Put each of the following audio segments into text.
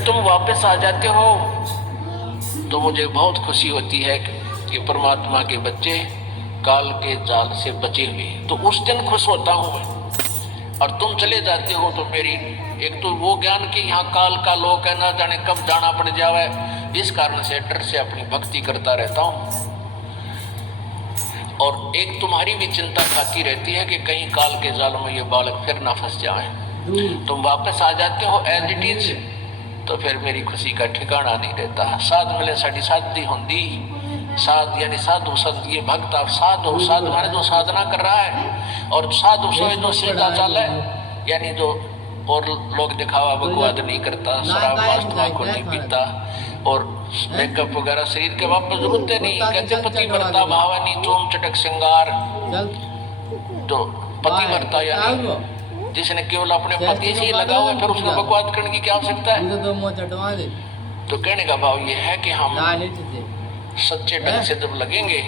जब तुम वापस आ जाते हो तो मुझे बहुत खुशी होती है कि परमात्मा के बच्चे काल के जाल से बचे हुए, तो उस दिन खुश होता हूं मैं। और तुम चले जाते हो तो मेरी एक तो वो ज्ञान कि यहाँ काल का लोक है, ना जाने कब जाना पड़ जावे, इस कारण से डर से अपनी भक्ति करता रहता हूँ। और एक तुम्हारी भी चिंता खाती रहती है कि कहीं काल के जाल में ये बालक फिर ना फंस जाए। तुम वापस आ जाते हो एज इट इज, तो फिर मेरी खुशी का ठिकाना नहीं रहता। साध मिले साड़ी शादी होंगी, साध यानी साधु संत, ये भक्त आप साधु, साधु माने जो साधना कर रहा है, और साधु सोए जो सीधा चाल है, यानी जो और लोग दिखावा बकवाद नहीं करता, शराब मास्तमा को नहीं पीता, और मेकअप वगैरह शरीर के वापस जरूरत नहीं, कहते पति वर्ता भावनी चोम चटक श्रृंगार। तो पति वर्ता यानी जिसने केवल अपने पति से ही लगा हुआ है, फिर उसको बकवाद करने की क्या आवश्यकता है। तो कहने का भाव ये है कि हम सच्चे ढंग से जब लगेंगे,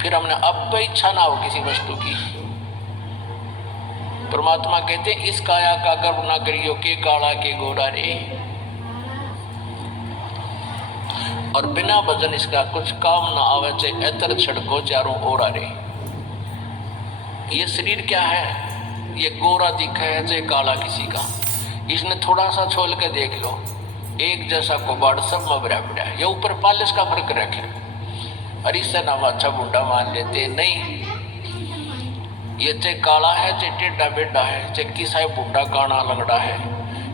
फिर हमने अब इच्छा ना हो किसी वस्तु की। परमात्मा कहते हैं इस काया का गर्व ना करियो के काला के गोरा रे, और बिना भजन इसका कुछ काम ना आवे, चाहे एतर छड़को चारों ओरा रे। ये शरीर क्या है, ये गोरा दिखा है चाहे काला किसी का, इसने थोड़ा सा छोल के देख लो, एक जैसा कुबाड़ सब में भरा पड़ा है। ये ऊपर पालिश का फर्क रखे, और इससे नाम अच्छा बूढ़ा मान लेते नहीं। ये चाहे काला है, चाहे टेढ़ा बेढ़ा है, चाहे किसा है बूढ़ा काना लंगड़ा है,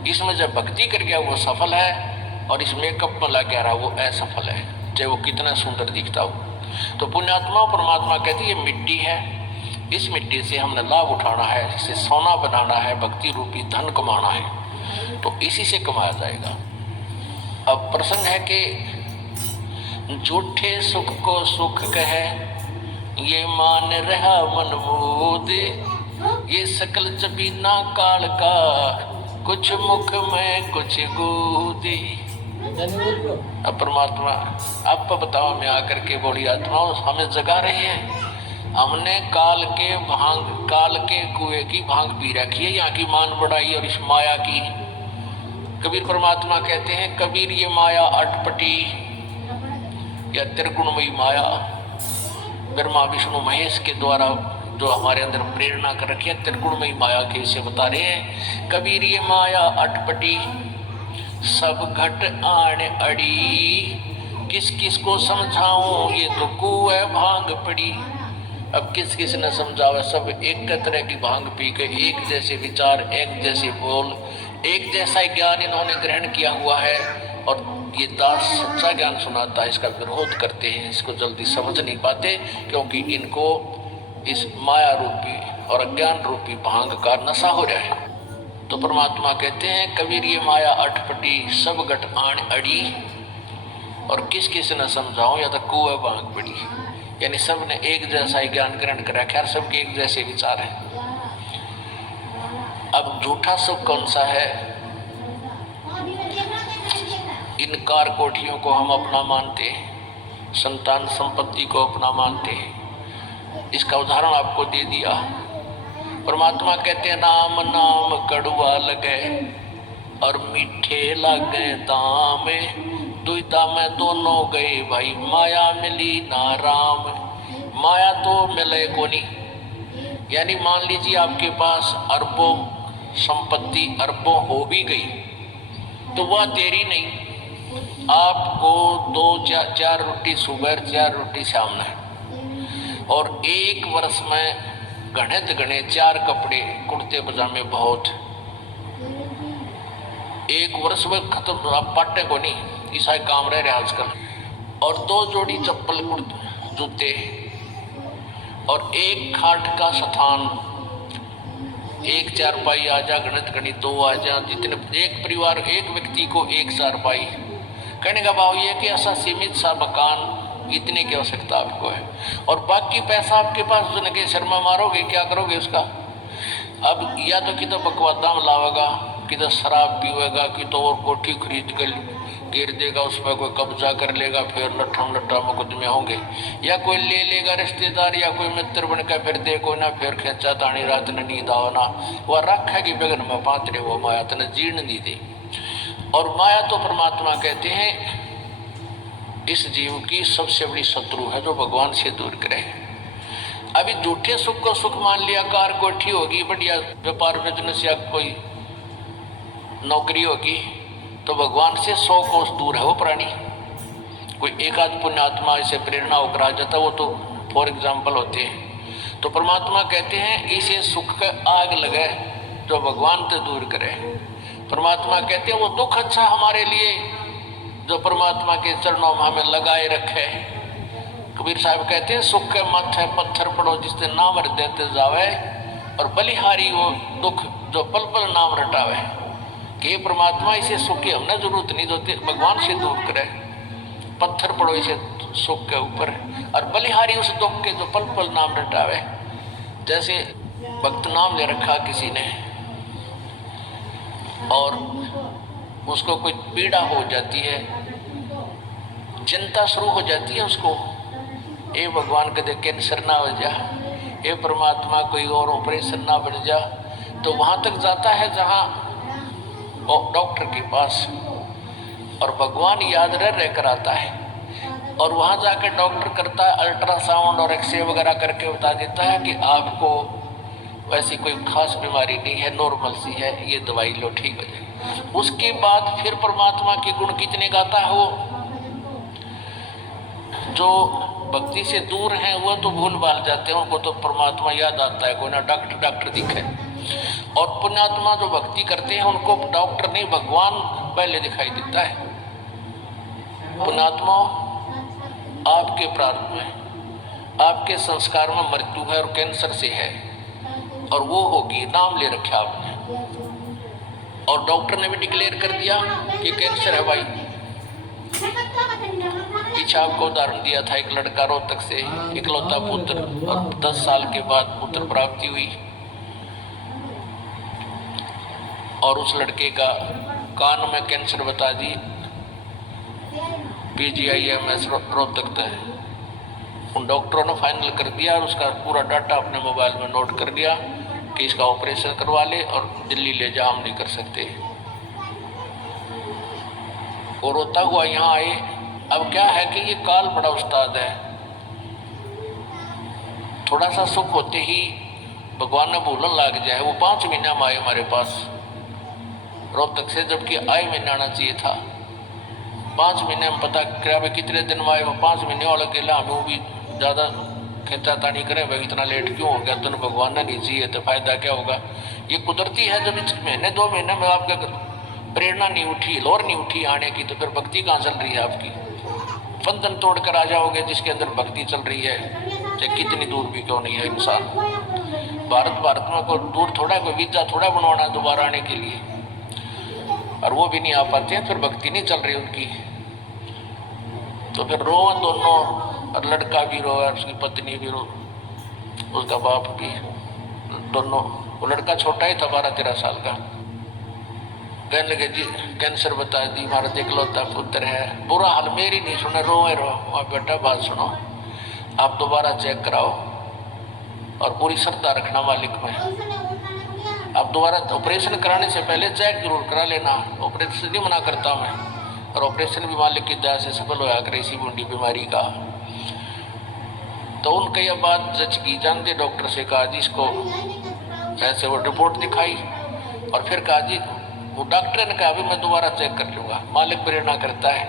इसमें जब भक्ति कर गया वो सफल है, और इस मेकअप में लग गया रहा वो असफल है, चाहे वो कितना सुंदर दिखता हो। तो पुण्यात्मा परमात्मा कहती है मिट्टी है, इस मिट्टी से हमने लाभ उठाना है, इसे सोना बनाना है, भक्ति रूपी धन कमाना है, तो इसी से कमाया जाएगा। अब प्रसंग है कि झूठे सुख को सुख कहे, ये मान रहा मन मोद, ये सकल जबीना काल का, कुछ मुख में कुछ गोदी। अब परमात्मा अब बताओ, मैं आकर के बोली आत्मा हमें जगा रही है। हमने काल के कुएं की भांग पी रखी है, यहाँ की मान बढ़ाई और इस माया की। कबीर परमात्मा कहते हैं, कबीर ये माया अटपटी या त्रिगुणमयी माया, ब्रह्मा विष्णु महेश के द्वारा जो हमारे अंदर प्रेरणा कर रखी है, त्रिगुणमयी माया के इसे बता रहे हैं। कबीर ये माया अटपटी सब घट आण अड़ी, किस किस को समझाऊं ये तो कुएं भांग पड़ी। अब किस किस ने समझावा, सब एक तरह की भांग पी के एक जैसे विचार, एक जैसे बोल, एक जैसा ज्ञान इन्होंने ग्रहण किया हुआ है, और ये दास सच्चा ज्ञान सुनाता है इसका विरोध करते हैं, इसको जल्दी समझ नहीं पाते, क्योंकि इनको इस माया रूपी और अज्ञान रूपी भांग का नशा हो रहा है। तो परमात्मा कहते हैं, कबीर ये माया अटपटी सब घट आण अड़ी, और किस किस न समझाऊं या तो कुएं भांग पड़ी, यानी सब ने एक जैसा ही ज्ञान ग्रहण कर रखा है, सबके एक जैसे विचार है। अब झूठा सुख कौन सा है, इन कार कोठियों को हम अपना मानते हैं, संतान संपत्ति को अपना मानते हैं। इसका उदाहरण आपको दे दिया। परमात्मा कहते हैं, नाम नाम कड़वा लगे और मीठे लगे दाम, दुविधा में दोनों गए भाई, माया मिली ना राम। माया तो मिले को नहीं, यानी मान लीजिए आपके पास अरबों संपत्ति अरबों हो भी गई, तो वह तेरी नहीं। आपको 2-4 रोटी सुबह, 4 रोटी शाम में, और एक वर्ष में घने 4 कपड़े कुर्ते पजामे बहुत, एक वर्ष में खत्म, आप पाटे को नहीं, ईसाई काम रहे आजकल, और 2 जोड़ी चप्पल जूते, और एक खाट का स्थान, एक चारपाई आ जा, गणित 2 आ जा, जितने एक परिवार एक व्यक्ति को एक चारपाई। कहने का भाव ये कि ऐसा सीमित सा मकान, इतने की आवश्यकता आपको है, और बाकी पैसा आपके पास जो के शर्मा मारोगे, क्या करोगे उसका। अब या तो कि तो बकवादा में लावेगा, कि तो शराब पीवेगा, कि तो और कोठी खरीद कर गिर देगा, उस पर कोई कब्जा कर लेगा, फिर लट्ठम लट्ठा मुकदमे होंगे, या कोई ले लेगा रिश्तेदार या कोई मित्र बन कर फिर देखो ना, फिर खेचा तानी रात ने नींद आओ ना, वह रखेगी बगन में पात्रे, वो माया तने जीर्ण नहीं दे। और माया तो परमात्मा कहते हैं इस जीव की सबसे बड़ी शत्रु है जो भगवान से दूर करे। अभी झूठे सुख को सुख मान लिया, कार कोठी होगी, बढ़िया व्यापार बिजनेस या कोई नौकरी होगी, तो भगवान से 100 कोस दूर है वो प्राणी। कोई एक आध पुण्यात्मा इसे प्रेरणा होकर आ जाता, वो तो फॉर एग्जाम्पल होते हैं। तो परमात्मा कहते हैं इसे सुख का आग लगे जो भगवान से दूर करे। परमात्मा कहते हैं वो दुख अच्छा हमारे लिए जो परमात्मा के चरणों में हमें लगाए रखे। कबीर साहब कहते हैं सुख के माथे पत्थर पड़ो जिससे नाम देते जावे, और बलिहारी वो दुख जो पल पल नाम रटावे। कि परमात्मा इसे सुख की हमने जरूरत नहीं, जो भगवान से दूर करे। पत्थर पड़ो इसे सुख के ऊपर, और बलिहारी उस दुख के जो पल पल नाम रटावे। जैसे भक्त नाम ले रखा किसी ने और उसको कोई पीड़ा हो जाती है, चिंता शुरू हो जाती है उसको, ए भगवान कदे कैंसर ना हो जा, ए परमात्मा कोई और ऑपरेशन ना बन जा, तो वहाँ तक जाता है जहाँ डॉक्टर के पास, और भगवान याद रह कर आता है। और वहाँ जाकर डॉक्टर करता है अल्ट्रासाउंड और एक्सरे वगैरह करके बता देता है कि आपको वैसी कोई खास बीमारी नहीं है, नॉर्मल सी है, ये दवाई लो ठीक हो जाए। उसके बाद फिर परमात्मा के गुण कितने गाता है वो। जो भक्ति से दूर हैं वो तो भूल भाल जाते हैं, उनको तो परमात्मा याद आता है, कोई ना डॉक्टर दिखे। और पुण्यात्मा जो भक्ति करते हैं उनको डॉक्टर नहीं भगवान पहले दिखाई देता है। पुण्यात्मा आपके प्रारब्ध में, आपके संस्कार में मृत्यु है और कैंसर से है, और वो होगी, नाम ले रखा आपने, और डॉक्टर ने भी डिक्लेयर कर दिया कि कैंसर है भाई। पीछे आपको उदाहरण दिया था, एक लड़का रोहतक से इकलौता पुत्र, और 10 साल के बाद पुत्र प्राप्ति हुई, और उस लड़के का कान में कैंसर बता दी, PGIMS रोहतक तक। उन डॉक्टरों ने फाइनल कर दिया और उसका पूरा डाटा अपने मोबाइल में नोट कर लिया कि इसका ऑपरेशन करवा ले और दिल्ली ले जा, हम नहीं कर सकते। और रोता हुआ यहाँ आए। अब क्या है कि ये काल बड़ा उस्ताद है, थोड़ा सा सुख होते ही भगवान ने बोलने लग जाए। वो 5 महीना में आए हमारे पास रोहतक से, जबकि आए महीना आना चाहिए था। 5 महीने में पता क्या भाई कितने दिन में आए, वो 5 महीने वाला अकेला, हमें वो भी ज़्यादा खेचा तानी करें भाई इतना लेट क्यों हो गया, तो भगवान ने नहीं चाहिए तो फायदा क्या होगा। ये कुदरती है, जब इस महीने 2 महीने में आपका प्रेरणा नहीं उठी, लोर नहीं उठी आने की, तो फिर भक्ति कहाँ चल रही है आपकी। बंधन तोड़ कर आ जाओगे जिसके अंदर भक्ति चल रही है, चाहे कितनी दूर भी क्यों नहीं है इंसान। भारत में कोई दूर थोड़ा, कोई वीजा थोड़ा बनवाना है दोबारा आने के लिए, और वो भी नहीं आ पाते हैं, फिर भक्ति नहीं चल रही उनकी। तो फिर रो दोनों, और लड़का भी रो और उसकी पत्नी भी रो, उसका बाप भी, दोनों। वो लड़का छोटा ही था, 12-13 साल का। कहने लगे जी कैंसर बता दी, हमारा इकलौता पुत्र है। बुरा हाल मेरी नहीं सुने, रोए रो। और बेटा बात सुनो, आप दोबारा चेक कराओ और पूरी श्रद्धा रखना मालिक में। आप दोबारा ऑपरेशन कराने से पहले चेक जरूर करा लेना। ऑपरेशन नहीं मना करता मैं, और ऑपरेशन भी मालिक की दया से सफल होया करे इसी बूढ़ी बीमारी का। तो उनके यह बात जज की, जानते डॉक्टर से कहा जी इसको ऐसे, वो रिपोर्ट दिखाई, और फिर कहा जी, वो डॉक्टर ने कहा अभी मैं दोबारा चेक कर लूँगा। मालिक प्रेरणा करता है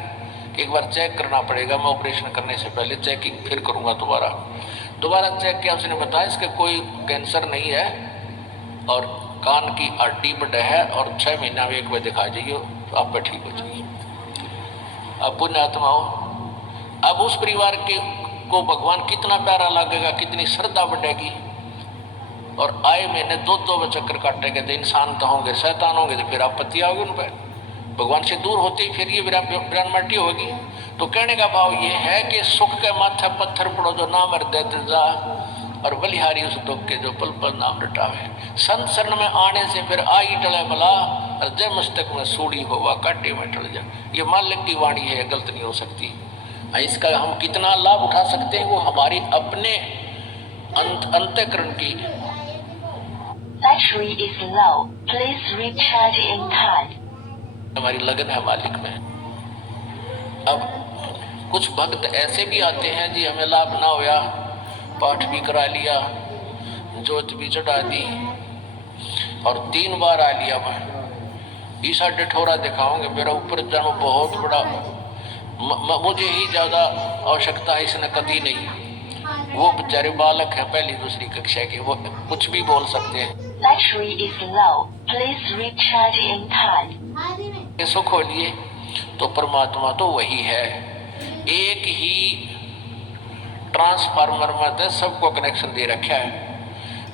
कि एक बार चेक करना पड़ेगा, मैं ऑपरेशन करने से पहले चेकिंग फिर करूँगा। दोबारा चेक किया, उसने बताया इसका कोई कैंसर नहीं है, और कान की हड्डी बढ़ है, और 6 महीना में एक बार दिखा जाइए तो आप ठीक हो जाइए। अब पुण्यात्मा हो, अब उस परिवार के को भगवान कितना प्यारा लगेगा, कितनी श्रद्धा बढ़ेगी। और आए महीने 2 चक्कर काटेंगे तो इंसान तो होंगे, शैतान होंगे तो फिर आपत्ति आओगे उन पर। भगवान से दूर होते ही फिर ये विरानमाटी होगी। तो कहने का भाव ये है कि सुख के माथे पत्थर पड़ो जो नाम हृदय जा, और बलिहारी उस दुख के जो पल पल नाम रटावे। संत शरण में आने से फिर आई टले भला, और जय मस्तक में सूड़ी होवा काटे में टल जा। ये मालिक की वाणी है, गलत नहीं हो सकती। इसका हम कितना लाभ उठा सकते हैं वो हमारी अपने अंतःकरण की। Battery is low. Please recharge in time. हमारी लगन है मालिक में। अब कुछ भक्त ऐसे भी आते हैं जी, हमें लाभ ना होया, पाठ भी करा लिया, जोत भी चढ़ा दी और 3 बार आ लिया, मैं ईसा डिठोरा दिखाऊंगे, मेरा ऊपर जन्म बहुत बड़ा, मुझे ही ज्यादा आवश्यकता है, इसने कभी नहीं। वो बेचारे बालक है पहली दूसरी कक्षा के, वो कुछ भी बोल सकते हैं। Battery is low. Please recharge in time. सुख हो लिए तो परमात्मा तो वही है, एक ही ट्रांसफार्मर में सबको कनेक्शन दे रखा है,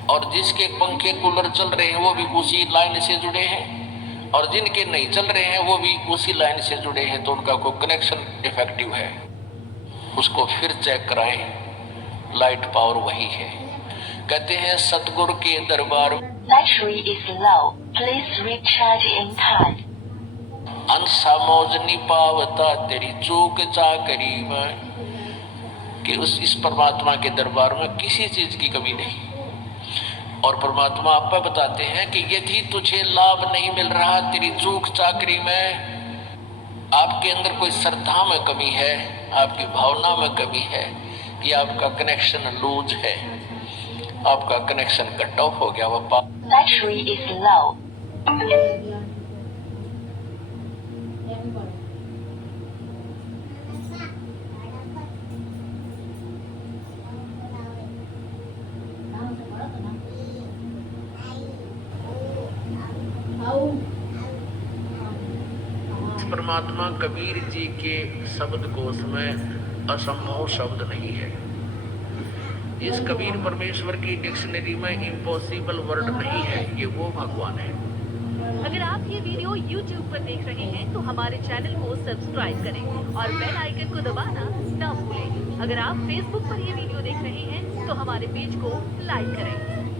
और जिसके पंखे कूलर चल रहे हैं वो भी उसी लाइन से जुड़े हैं, और जिनके नहीं चल रहे हैं वो भी उसी लाइन से जुड़े हैं, तो उनका कोई कनेक्शन डिफेक्टिव है, उसको फिर चेक कराएं। लाइट पावर वही है। कहते हैं सतगुरु के दरबार। Battery is low. Please recharge in time. अंसा मौज निपावता तेरी चूक चाकरी में, कि इस परमात्मा के दरबार में किसी चीज की कमी नहीं। और परमात्मा आपको बताते हैं कि यदि तुझे लाभ नहीं मिल रहा तेरी चूक चाकरी में, आपके अंदर कोई श्रद्धा में कमी है, आपकी भावना में कमी है, या आपका कनेक्शन लूज है, आपका कनेक्शन कट ऑफ हो गया। वो Battery is low. परमात्मा कबीर जी के शब्द कोश में असंभव शब्द नहीं है। इस कबीर परमेश्वर की डिक्शनरी में इम्पॉसिबल वर्ड नहीं है, ये वो भगवान है। अगर आप ये वीडियो YouTube पर देख रहे हैं तो हमारे चैनल को सब्सक्राइब करें और बेल आइकन को दबाना न भूलें। अगर आप Facebook पर ये वीडियो देख रहे हैं तो हमारे पेज को लाइक करें।